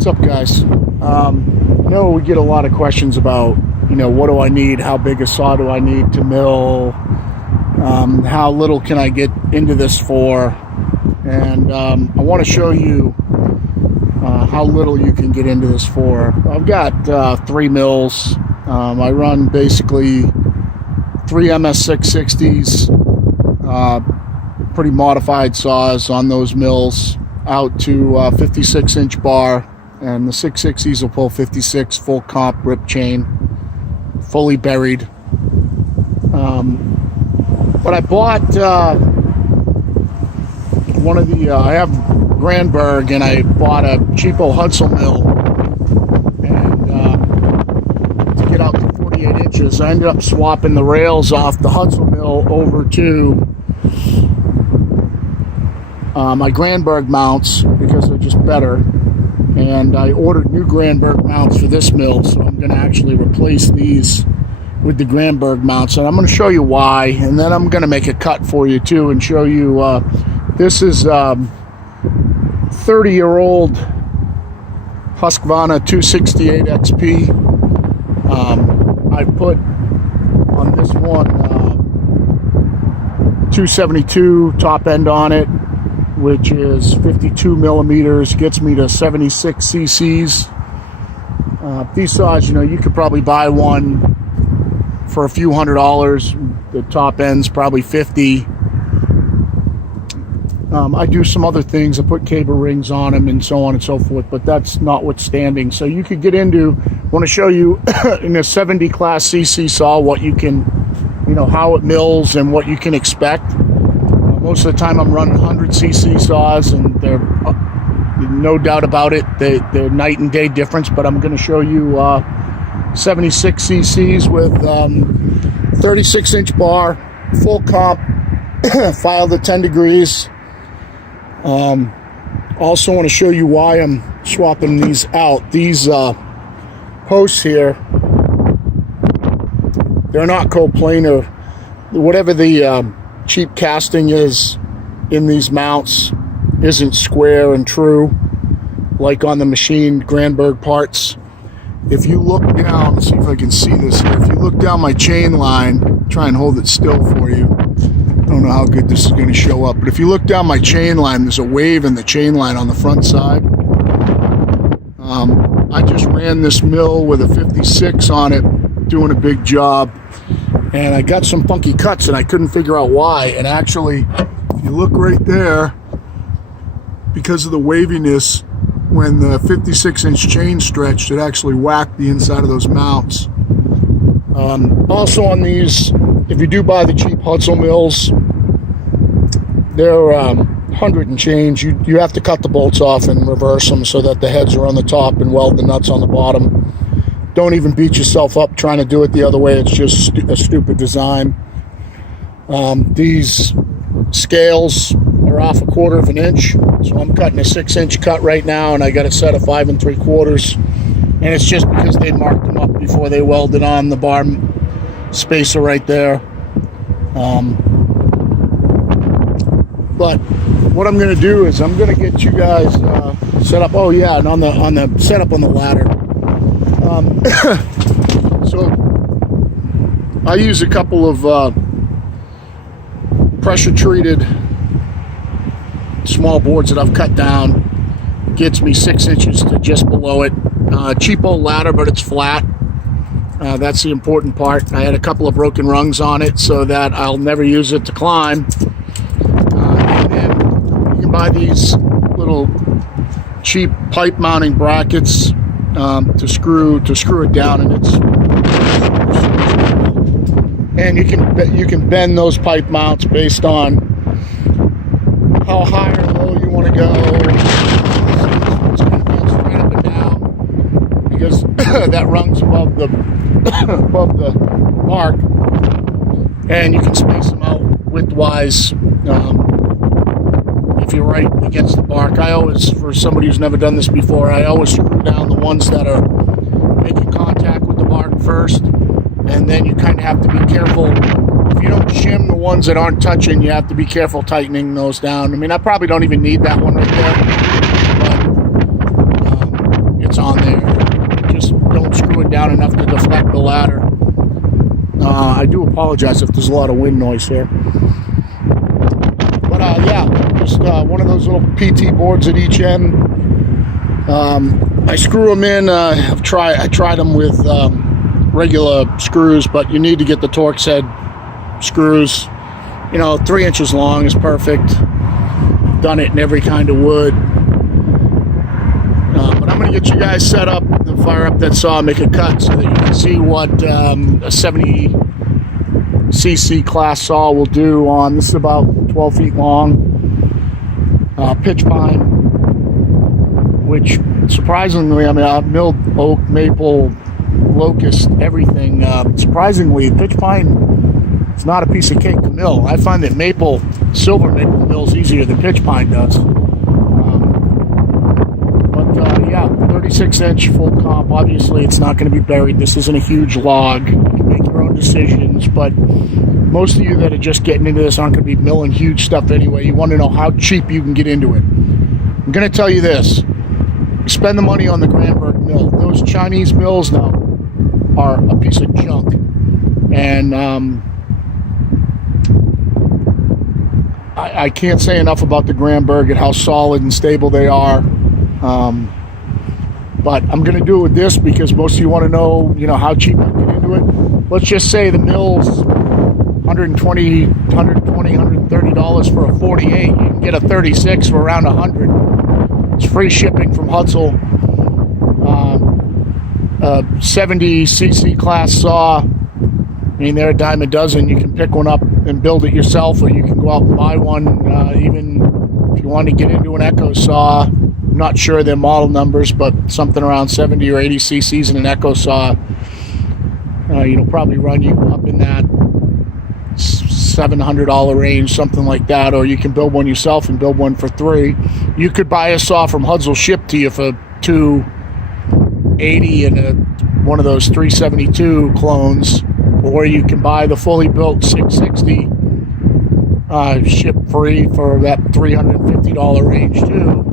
What's up, guys? I know we get a lot of questions about, what do I need? How big a saw do I need to mill? How little can I get into this for? And I want to show you how little you can get into this for. I've got 3 mills. I run basically 3 MS660s, pretty modified saws on those mills, out to 56-inch bar, and the 660s will pull 56 full comp rip chain, fully buried. But I bought one of the I have Grandberg, and I bought a cheapo Huztl mill, and to get out to 48 inches I ended up swapping the rails off the Huztl mill over to my Grandberg mounts because they're just better, and I ordered new Grandberg mounts for this mill, so I'm going to actually replace these with the Grandberg mounts, and I'm going to show you why, and then I'm going to make a cut for you too and show you this is 30-year-old Husqvarna 268 XP. I put on this one 272 top end on it, which is 52 millimeters, gets me to 76 cc's. These saws, you could probably buy one for a few $100s. The top end's probably 50. I do some other things. I put cable rings on them and so on and so forth, but that's notwithstanding. So you could get into, I want to show you in a 70 class CC saw what you can, how it mills and what you can expect. Most of the time I'm running 100 cc saws, and they're no doubt about it, they're night and day difference, but I'm going to show you 76 cc's with 36-inch bar, full comp, filed at 10 degrees. Also want to show you why I'm swapping these out. These posts here, they're not coplanar. Whatever the cheap casting is in these mounts isn't square and true like on the machined Grandberg parts. If you look down, let's see if I can see this here. If you look down my chain line, try and hold it still for you. I don't know how good this is going to show up, but if you look down my chain line, there's a wave in the chain line on the front side. I just ran this mill with a 56 on it, doing a big job, and I got some funky cuts and I couldn't figure out why. And actually, if you look right there, because of the waviness, when the 56-inch chain stretched, it actually whacked the inside of those mounts. Also on these, if you do buy the cheap Huztl mills, they're 100 and change. You have to cut the bolts off and reverse them so that the heads are on the top and weld the nuts on the bottom. Don't even beat yourself up trying to do it the other way. It's just a stupid design. These scales are off 1/4 of an inch, so I'm cutting a 6-inch cut right now, and I got it set at 5 3/4, and it's just because they marked them up before they welded on the bar spacer right there. But what I'm going to do is I'm going to get you guys set up. Oh yeah, and on the setup on the ladder. So I use a couple of pressure treated small boards that I've cut down. Gets me 6 inches to just below it. Cheapo ladder, but it's flat. That's the important part. I had a couple of broken rungs on it so that I'll never use it to climb. And then you can buy these little cheap pipe mounting brackets to screw it down, and you can bend those pipe mounts based on how high or low you want to go. It's going to bounce right up and down because that rung's above the mark, and you can space them out widthwise if you're right against the bark. I always, for somebody who's never done this before, I always screw down the ones that are making contact with the bark first, and then you kind of have to be careful. If you don't shim the ones that aren't touching, you have to be careful tightening those down. I mean, I probably don't even need that one right there, but down enough to deflect the ladder. I do apologize if there's a lot of wind noise here. But yeah, just one of those little PT boards at each end. I screw them in. I tried them with regular screws, but you need to get the Torx head screws. 3 inches long is perfect. Done it in every kind of wood. But I'm going to get you guys set up and fire up that saw and make a cut so that you can see what a 70cc class saw will do on, this is about 12 feet long, pitch pine, which surprisingly, I mean, I've milled oak, maple, locust, everything. Surprisingly, pitch pine, it's not a piece of cake to mill. I find that silver maple mills easier than pitch pine does. Yeah, 36-inch full comp. Obviously, it's not going to be buried. This isn't a huge log. You can make your own decisions, but most of you that are just getting into this aren't going to be milling huge stuff anyway. You want to know how cheap you can get into it. I'm going to tell you this. Spend the money on the Granberg mill. Those Chinese mills now are a piece of junk. And I can't say enough about the Granberg and how solid and stable they are. But I'm going to do it with this because most of you want to know, how cheap you can get into it. Let's just say the mill's $120, $130 for a 48. You can get a 36 for around $100. It's free shipping from Huztl. 70cc class saw. I mean, they're a dime a dozen. You can pick one up and build it yourself, or you can go out and buy one. Even if you want to get into an Echo saw, I'm not sure their model numbers, but something around 70 or 80 cc's in an Echo saw, probably run you up in that $700 range, something like that. Or you can build one yourself and build one for $300. You could buy a saw from Huztl shipped to you for $280 and one of those 372 clones, or you can buy the fully built 660 ship free for that $350 range too.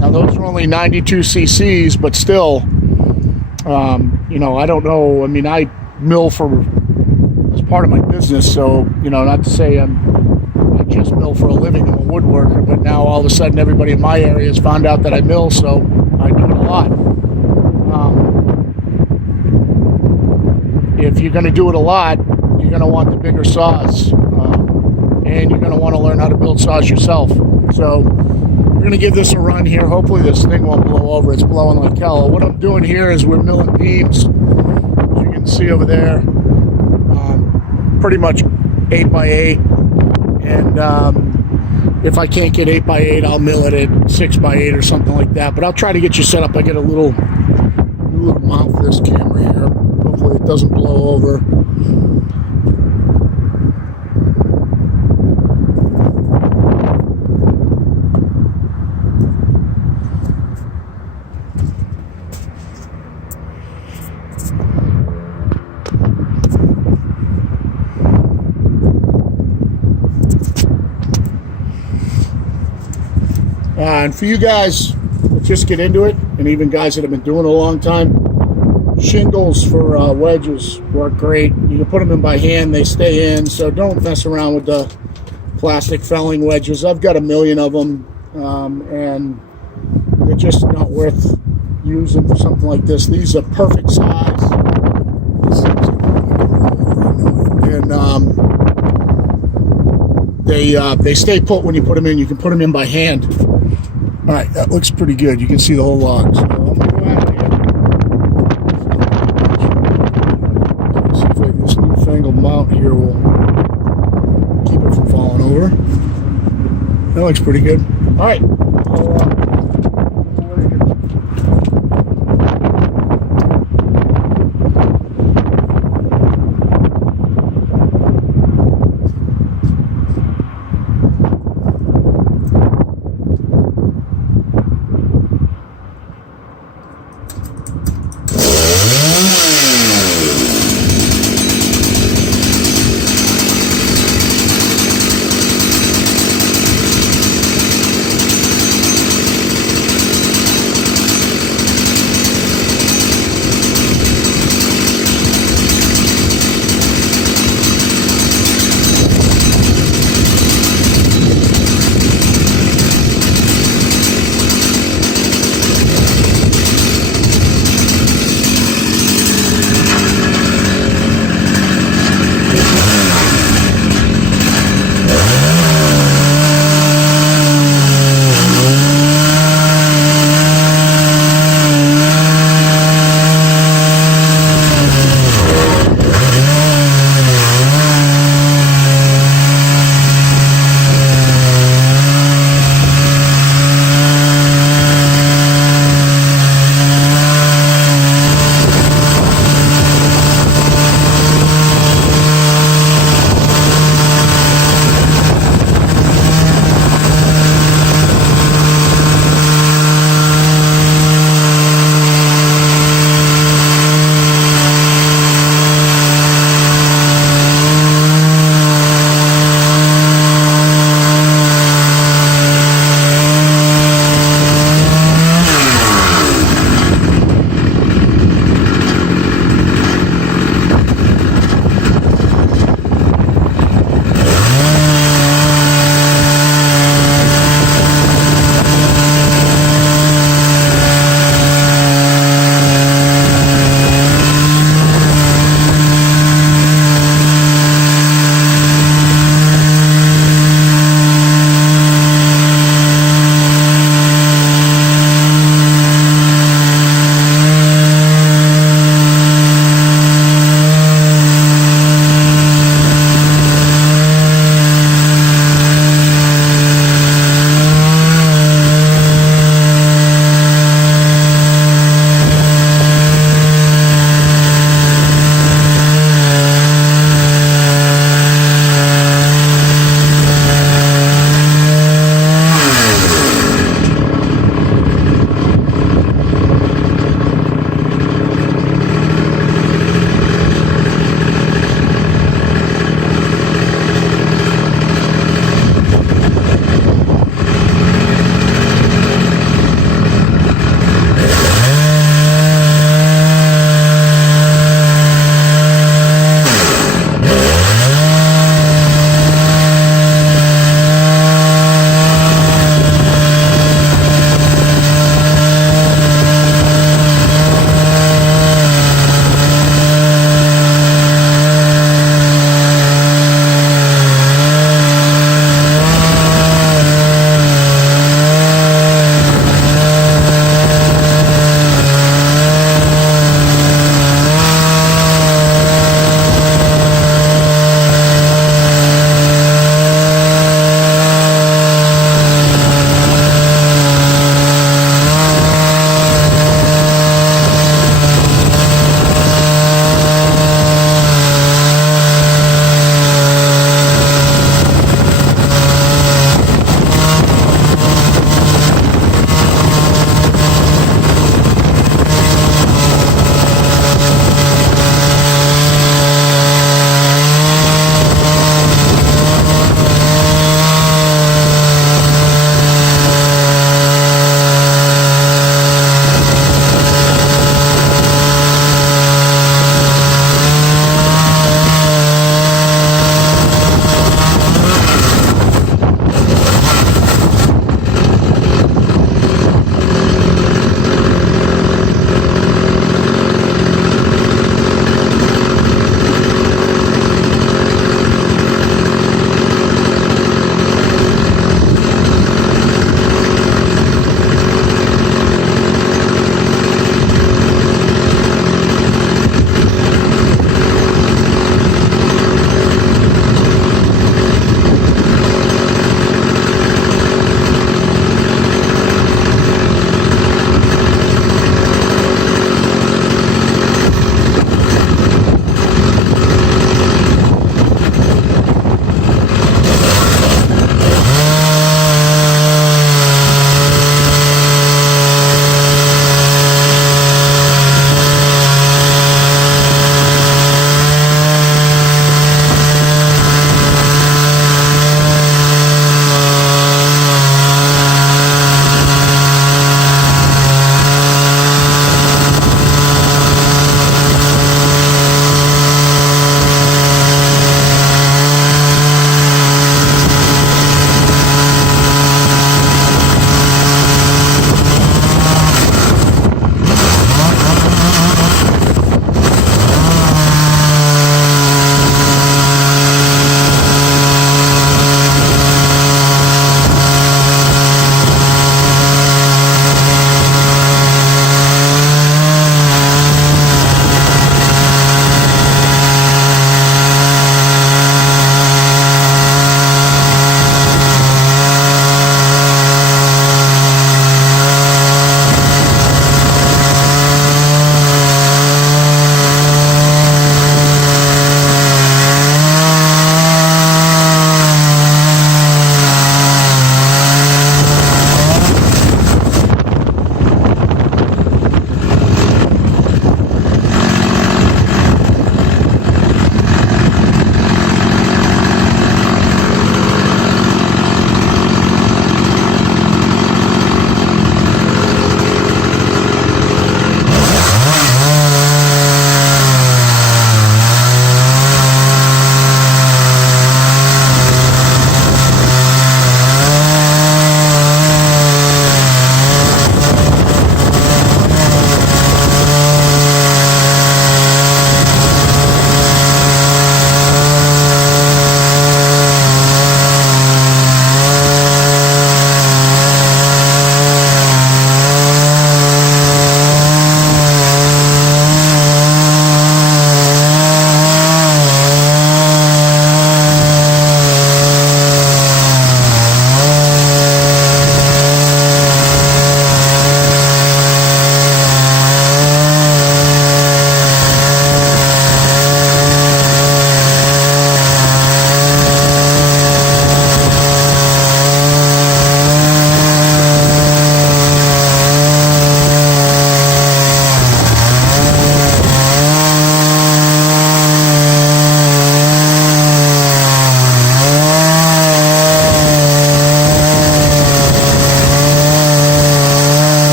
Now those are only 92 cc's, but still, I don't know. I mean, I mill as part of my business, so not to say I just mill for a living. I'm a woodworker, but now all of a sudden everybody in my area has found out that I mill, so I do it a lot. If you're going to do it a lot, you're going to want the bigger saws, and you're going to want to learn how to build saws yourself. So we're going to give this a run here. Hopefully this thing won't blow over. It's blowing like hell. What I'm doing here is we're milling beams, as you can see over there, pretty much 8x8, and if I can't get 8x8, I'll mill it at 6x8 or something like that, but I'll try to get you set up. I get a little mount for this camera here. Hopefully it doesn't blow over. And for you guys that just get into it, and even guys that have been doing it a long time, shingles for wedges work great. You can put them in by hand, they stay in, so don't mess around with the plastic felling wedges. I've got a million of them, and they're just not worth using for something like this. These are perfect size, and they stay put when you put them in. You can put them in by hand. All right, that looks pretty good. You can see the whole log. So I'm going to go out here. See if this newfangled mount here will keep it from falling over. That looks pretty good. All right.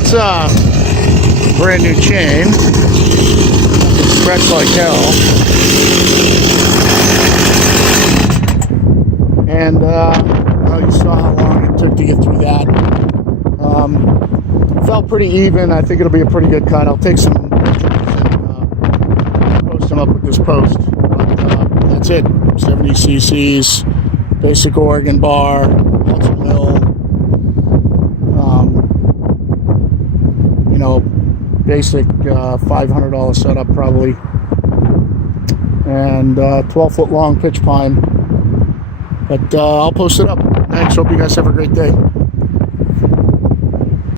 that's a brand new chain. Stretch like hell. And well, you saw how long it took to get through that. Felt pretty even. I think it'll be a pretty good cut. I'll take some pictures and post them up with this post. But that's it. 70 cc's, basic Oregon bar, Huztl mill. You know, basic $500 setup probably, and 12-foot long pitch pine. But I'll post it up. Thanks. Hope you guys have a great day.